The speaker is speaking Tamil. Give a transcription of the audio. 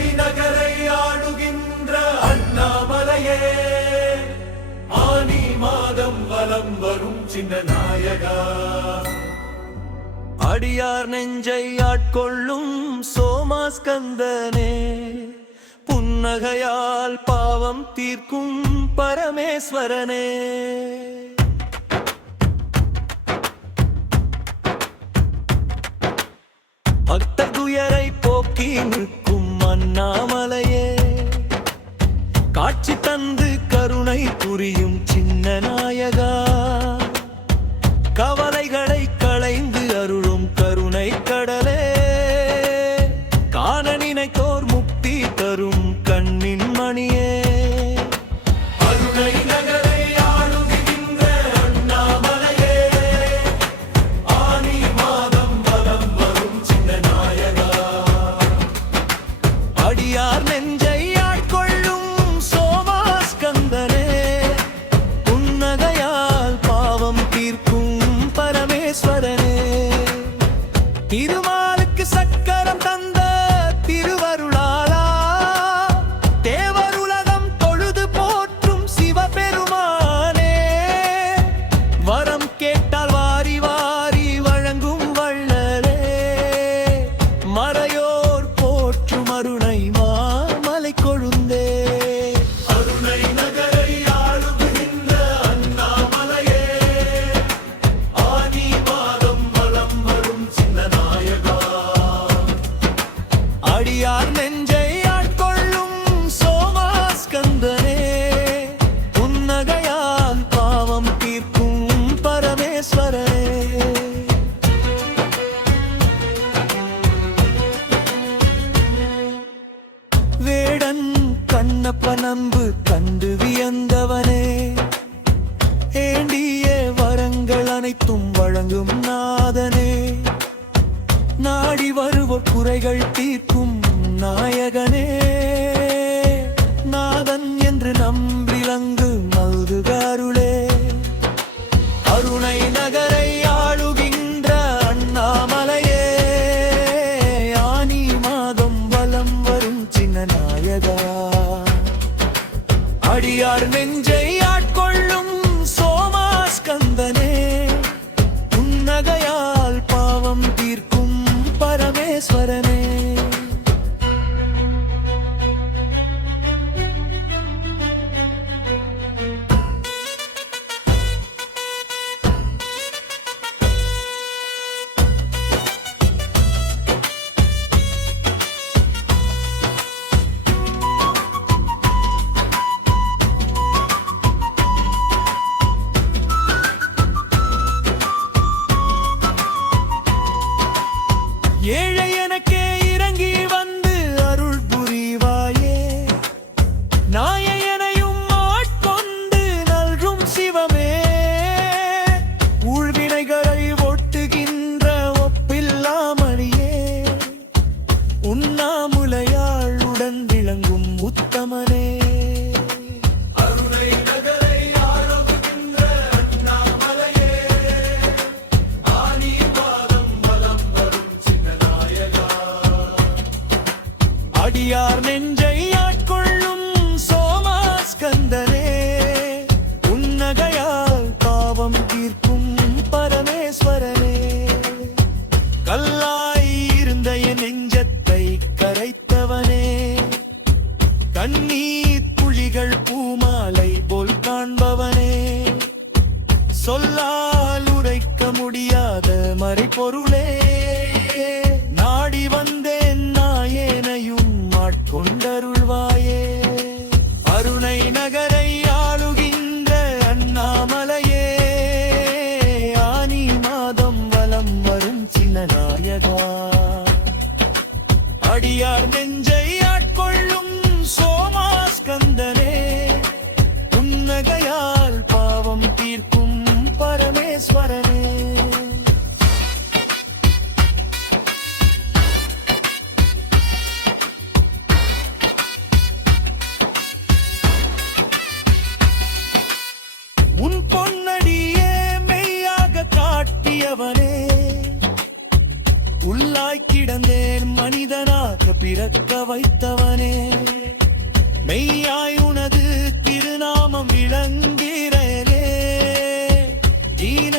அருணை நகரை ஆளுகின்ற அண்ணாமலையே, ஆனி மாதம் வலம் வரும் சின்ன நாயகா. அடியார் நெஞ்சை ஆட்கொள்ளும் சோமாஸ்கந்தனே, புன்னகையால் பாவம் தீர்க்கும் பரமேஸ்வரனே. பக்தர் துயரை போக்கி நிற்கும் அண்ணாமலையே, காட்சி தந்து கருணை புரியும் சின்ன நாயகா. கவலைகளை களைந்து அருளும் கருணை கடலே, காண நினைத்தோர் முக்தி தரும் கண்ணின் மணியே. அருணை நகரை ஆளுகின்ற அண்ணாமலையே, ஆனி மாதம் வலம் வரும் சின்ன நாயகா. அடியார் நெஞ்சை ஆட்கொள்ளும் சோமாஸ்கந்தனே, புன்னகையால் பாவம் தீர்க்கும் பரமேஸ்வரனே. திருமாலுக்கு சக்கரம் தந்த திருவருளாலா, தேவருலகம் தொழுது போற்றும் சிவபெருமானே. வரம் கேட்டால் வாரி வாரி வழங்கும் வள்ளலே, மறையோர் போற்றும் அருணை மாமலை கொழுந்தே. அருணை நகரை ஆளுகின்ற அண்ணாமலையே, ஆனி மாதம் வலம் வரும் சின்ன நாயகா. அடியார் நெஞ்சை ஆட்கொள்ளும் சோமாஸ்கந்தனே, புன்னகையால் பாவம் தீர்க்கும் பரமேஸ்வரனே. வேடன் கண்ணப்பன் அன்பு கண்டு வியந்தவனே, ஏண்டிய வரங்கள் அனைத்தும் வழங்கும் நாதனே. நாடி வருவோர் குறைகள் தீர்க்கும் நாயகனே, நாதன் என்று நம்பிலங்கு மல்குகாருளே. அருணை நகரை ஆளுகின்ற அண்ணாமலையே, ஆனி மாதம் வலம் வரும் சின்ன நாயகா. அடியார் நெஞ்சை ஆட்கொள்ளும் சோமாஸ்கந்தனே, புன்னகையால் பாவம் தீர்க்கும் பரமேஸ்வரனே. ஏழை எனக்கே இறங்கி வந்து அருள் புரிவாயே, நாயனையும் ஆட்கொண்டு நல்கும் சிவமே. ஊழ்வினைகளை ஒட்டுகின்ற ஒப்பில்லாமணியே, உண்ணாமுலையாள் உடன் விளங்கும் உத்தமனே. அருணை நகரை ஆளுகின்ற அண்ணாமலையே, ஆனி மாதம் வலம் வரும் சின்ன நாயகா. அடியார் நெஞ்சை ஆட்கொள்ளும் சோமாஸ்கந்தனே, புன்னகையால் பாவம் தீர்க்கும் பரமேஸ்வரனே. கல்லாய் இருந்த என் நெஞ்சத்தை கரைத்தவனே, கண்ணீர் புலிகள் பூமாலை போல் காண்பவனே. சொல்லால் உரைக்க முடியாத மறைபொருளே, நாடி வந்தேன் நாயேனையும் ஆட்கொண்டருள்வாயே. அருணை நகரை ஆளுகின்ற அண்ணாமலையே, ஆனி மாதம் வலம் வரும் சின்ன நாயகா. அடியார் நெஞ்சை ஆட்கொள்ளும் சோமாஸ்கந்தனே, புன்னகையால் பாவம் தீர்க்கும் பரமேஸ்வரனே. உன் பொன்னடியே மெய்யாக காட்டியவனே, உள்ளாய் கிடந்தேன் மனிதனாக பிறக்க வைத்தவனே மெய்யாய் உனது திருநாமம் விளங்கிறே தீன